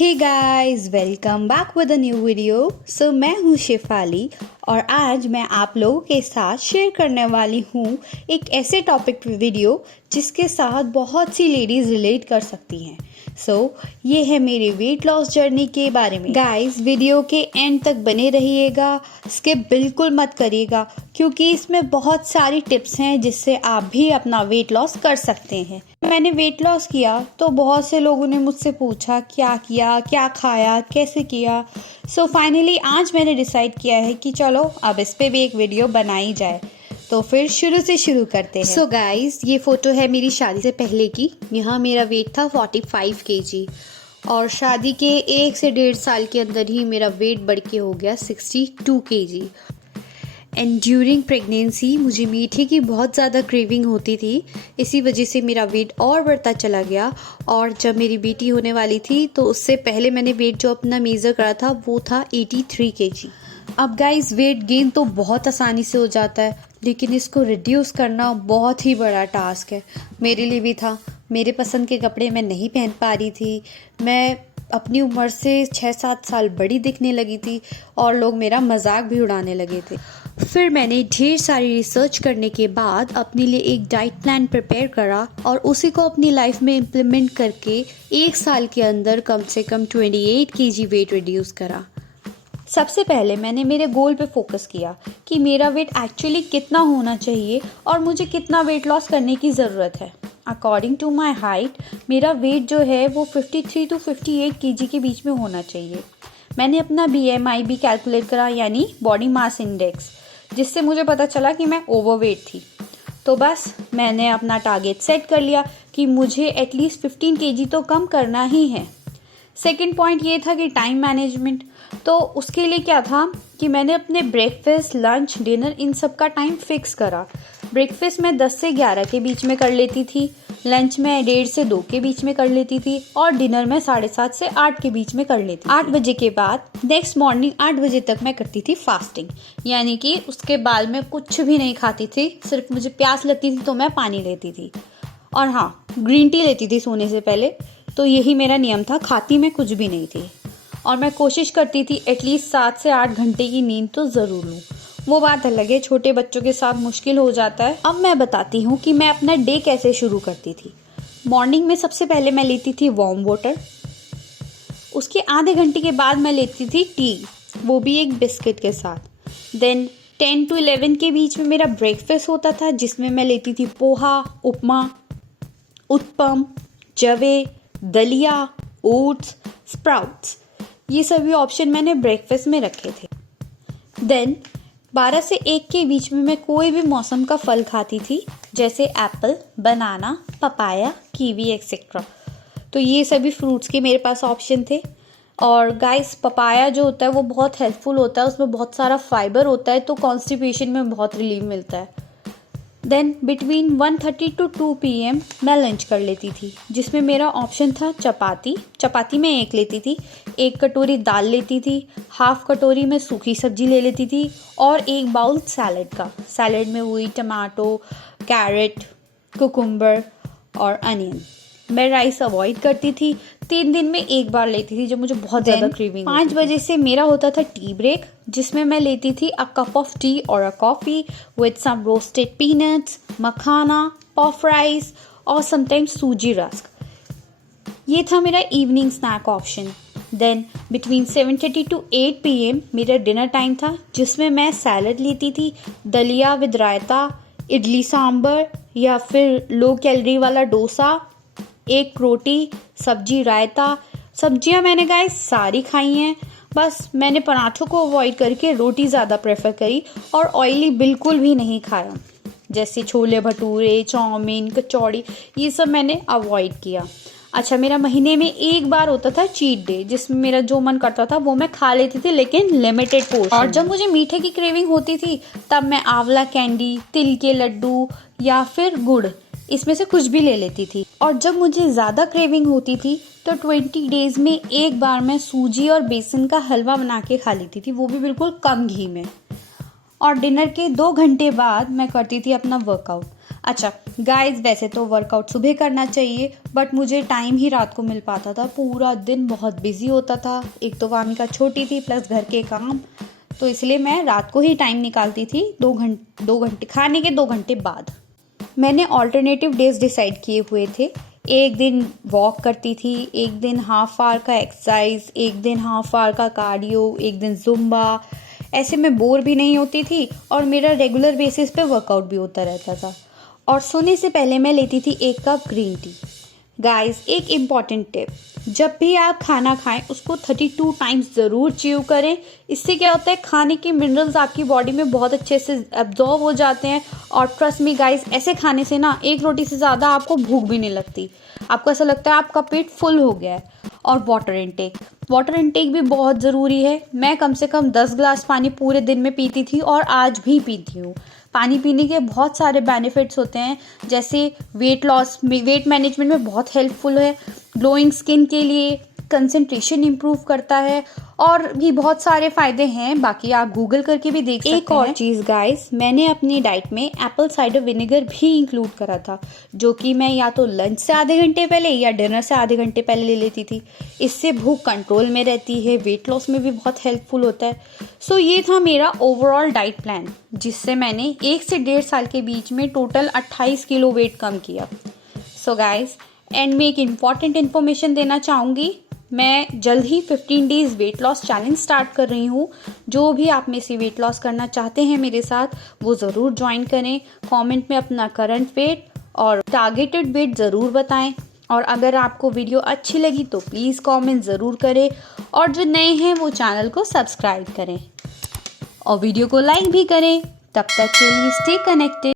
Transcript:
Hey guys, welcome back with a new video. मैं हूँ शेफाली और आज मैं आप लोगों के साथ शेयर करने वाली हूँ एक ऐसे टॉपिक वीडियो जिसके साथ बहुत सी लेडीज़ रिलेट कर सकती हैं। ये है मेरे वेट लॉस जर्नी के बारे में। गाइस, वीडियो के एंड तक बने रहिएगा, स्किप बिल्कुल मत करिएगा क्योंकि इसमें बहुत सारी टिप्स हैं जिससे आप भी अपना वेट लॉस कर सकते हैं। मैंने वेट लॉस किया तो बहुत से लोगों ने मुझसे पूछा क्या किया, क्या खाया, कैसे किया। फाइनली आज मैंने डिसाइड किया है कि चलो अब इस पे भी एक वीडियो बनाई जाए। तो फिर शुरू करते हैं। गाइस, ये फोटो है मेरी शादी से पहले की। यहाँ मेरा वेट था 45 kg और शादी के 1 से 1.5 साल के अंदर ही मेरा वेट बढ़ के हो गया 62 kg। एंड ड्यूरिंग प्रेगनेंसी मुझे मीठे की बहुत ज़्यादा क्रेविंग होती थी, इसी वजह से मेरा वेट और बढ़ता चला गया। और जब मेरी बेटी होने वाली थी तो उससे पहले मैंने वेट जो अपना मेज़र करा था वो था 83 kg। अब गाइस, वेट गेन तो बहुत आसानी से हो जाता है लेकिन इसको रिड्यूस करना बहुत ही बड़ा टास्क है। मेरे लिए भी था। मेरे पसंद के कपड़े मैं नहीं पहन पा रही थी। मैं अपनी उम्र से 6-7 साल बड़ी दिखने लगी थी और लोग मेरा मजाक भी उड़ाने लगे थे। फिर मैंने ढेर सारी रिसर्च करने के बाद अपने लिए एक डाइट प्लान प्रिपेयर करा और उसी को अपनी लाइफ में इम्प्लीमेंट करके 1 साल के अंदर कम से कम 28 kg वेट रिड्यूस करा। सबसे पहले मैंने मेरे गोल पे फोकस किया कि मेरा वेट एक्चुअली कितना होना चाहिए और मुझे कितना वेट लॉस करने की ज़रूरत है। अकॉर्डिंग टू माई हाइट मेरा वेट जो है वो 53 to 58 kg के बीच में होना चाहिए। मैंने अपना BMI भी कैलकुलेट करा, यानी बॉडी मास इंडेक्स, जिससे मुझे पता चला कि मैं ओवरवेट थी। तो बस मैंने अपना टारगेट सेट कर लिया कि मुझे एटलीस्ट 15 kg तो कम करना ही है। सेकेंड पॉइंट ये था कि टाइम मैनेजमेंट। तो उसके लिए क्या था कि मैंने अपने ब्रेकफास्ट, लंच, डिनर इन सब का टाइम फिक्स करा। ब्रेकफास्ट मैं 10 से 11 के बीच में कर लेती थी, लंच में 1:30 से 2 के बीच में कर लेती थी और डिनर में 7:30 से 8 के बीच में कर लेती थी। 8 बजे के बाद नेक्स्ट मॉर्निंग 8 बजे तक मैं करती थी फास्टिंग, यानी कि उसके बाद मैं कुछ भी नहीं खाती थी, सिर्फ मुझे प्यास लगती थी तो मैं पानी लेती थी। और हाँ, ग्रीन टी लेती थी सोने से पहले। तो यही मेरा नियम था, खाती मैं कुछ भी नहीं थी। और मैं कोशिश करती थी एटलीस्ट 7 से 8 घंटे की नींद तो ज़रूर लूँ। वो बात अलग है, छोटे बच्चों के साथ मुश्किल हो जाता है। अब मैं बताती हूँ कि मैं अपना डे कैसे शुरू करती थी। मॉर्निंग में सबसे पहले मैं लेती थी वार्म वाटर, उसके आधे घंटे के बाद मैं लेती थी टी, वो भी एक बिस्किट के साथ। देन 10 to 11 के बीच में मेरा ब्रेकफास्ट होता था, जिसमें मैं लेती थी पोहा, उपमा, उत्पम, जवे, दलिया, ओट्स, स्प्राउट्स। ये सभी ऑप्शन मैंने ब्रेकफास्ट में रखे थे। देन 12 से 1 के बीच में मैं कोई भी मौसम का फल खाती थी, जैसे एप्पल, बनाना, पपाया, कीवी एक्सेट्रा। तो ये सभी फ्रूट्स के मेरे पास ऑप्शन थे। और गाइस, पपाया जो होता है वो बहुत हेल्पफुल होता है, उसमें बहुत सारा फाइबर होता है, तो कॉन्स्टिपेशन में बहुत रिलीफ मिलता है। देन बिटवीन 1:30 to 2 PM मैं लंच कर लेती थी, जिसमें मेरा ऑप्शन था चपाती मैं 1 लेती थी, 1 कटोरी दाल लेती थी, हाफ कटोरी में सूखी सब्जी ले लेती थी और 1 बाउल सैलड का। सैलड में हुई टमाटो, कैरेट, कुकुम्बर और अनियन। मैं राइस अवॉइड करती थी, 3 दिन में 1 बार लेती थी जब मुझे बहुत ज़्यादा क्रेविंग। 5 बजे से मेरा होता था टी ब्रेक, जिसमें मैं लेती थी अ कप ऑफ टी और a coffee with some roasted peanuts, makhana, puff rice और समटाइम्स सूजी रस्क। ये था मेरा evening snack option. Then between 7:30 to 8 PM मेरा डिनर टाइम था, जिसमें मैं सैलड लेती थी, दलिया विद रायता, इडली सांभर या फिर लो कैलोरी वाला डोसा, 1 रोटी, सब्जी, रायता। सब्जियां मैंने गाइस सारी खाई हैं, बस मैंने पराठों को अवॉइड करके रोटी ज़्यादा प्रेफर करी और ऑयली बिल्कुल भी नहीं खाया, जैसे छोले भटूरे, चाउमीन, कचौड़ी, ये सब मैंने अवॉइड किया। अच्छा, मेरा महीने में 1 बार होता था चीट डे, जिसमें मेरा जो मन करता था वो मैं खा लेती थी, लेकिन लिमिटेड पोर्शन। और जब मुझे मीठे की क्रेविंग होती थी तब मैं आंवला कैंडी, तिल के लड्डू या फिर गुड़, इसमें से कुछ भी ले लेती थी। और जब मुझे ज़्यादा क्रेविंग होती थी तो 20 डेज में 1 बार मैं सूजी और बेसन का हलवा बना के खा लेती थी, वो भी बिल्कुल कम घी में। और डिनर के 2 घंटे बाद मैं करती थी अपना वर्कआउट। अच्छा गाइस, वैसे तो वर्कआउट सुबह करना चाहिए, बट मुझे टाइम ही रात को मिल पाता था। पूरा दिन बहुत बिजी होता था, एक तो वामिका छोटी थी प्लस घर के काम, तो इसलिए मैं रात को ही टाइम निकालती थी 2 घंटे खाने के 2 घंटे बाद। मैंने ऑल्टरनेटिव डेज डिसाइड किए हुए थे। एक दिन वॉक करती थी, एक दिन हाफ आवर का एक्सरसाइज, एक दिन हाफ आवर का कार्डियो, एक दिन जुम्बा। ऐसे में बोर भी नहीं होती थी और मेरा रेगुलर बेसिस पे वर्कआउट भी होता रहता था। और सोने से पहले मैं लेती थी 1 कप ग्रीन टी। गाइस, एक इम्पॉर्टेंट टिप, जब भी आप खाना खाएं उसको 32 टाइम्स ज़रूर च्यू करें। इससे क्या होता है, खाने के मिनरल्स आपकी बॉडी में बहुत अच्छे से एब्जॉर्ब हो जाते हैं। और ट्रस्ट मी गाइस, ऐसे खाने से ना एक रोटी से ज़्यादा आपको भूख भी नहीं लगती, आपको ऐसा लगता है आपका पेट फुल हो गया है। और वाटर इनटेक भी बहुत ज़रूरी है। मैं कम से कम 10 ग्लास पानी पूरे दिन में पीती थी और आज भी पीती हूँ। पानी पीने के बहुत सारे बेनिफिट्स होते हैं, जैसे वेट मैनेजमेंट में बहुत हेल्पफुल है, ग्लोइंग स्किन के लिए, कंसंट्रेशन इंप्रूव करता है, और भी बहुत सारे फायदे हैं। बाकी आप गूगल करके भी देख सकते हैं। एक और चीज़ गाइस, मैंने अपनी डाइट में एप्पल साइडर विनेगर भी इंक्लूड करा था, जो कि मैं या तो लंच से आधे घंटे पहले या डिनर से आधे घंटे पहले ले लेती थी। इससे भूख कंट्रोल में रहती है, वेट लॉस में भी बहुत हेल्पफुल होता है। सो ये था मेरा ओवरऑल डाइट प्लान, जिससे मैंने 1 से 1.5 साल के बीच में टोटल 28 किलो वेट कम किया। सो गाइस, एंड में एक इम्पॉर्टेंट इन्फॉर्मेशन देना चाहूँगी। मैं जल्द ही 15 days weight loss challenge start कर रही हूँ। जो भी आप में से वेट लॉस करना चाहते हैं मेरे साथ, वो ज़रूर ज्वाइन करें। कमेंट में अपना करंट वेट और टारगेटेड वेट ज़रूर बताएं। और अगर आपको वीडियो अच्छी लगी तो प्लीज़ कमेंट ज़रूर करें, और जो नए हैं वो चैनल को सब्सक्राइब करें और वीडियो को लाइक भी करें। तब तक के लिए स्टे कनेक्टेड।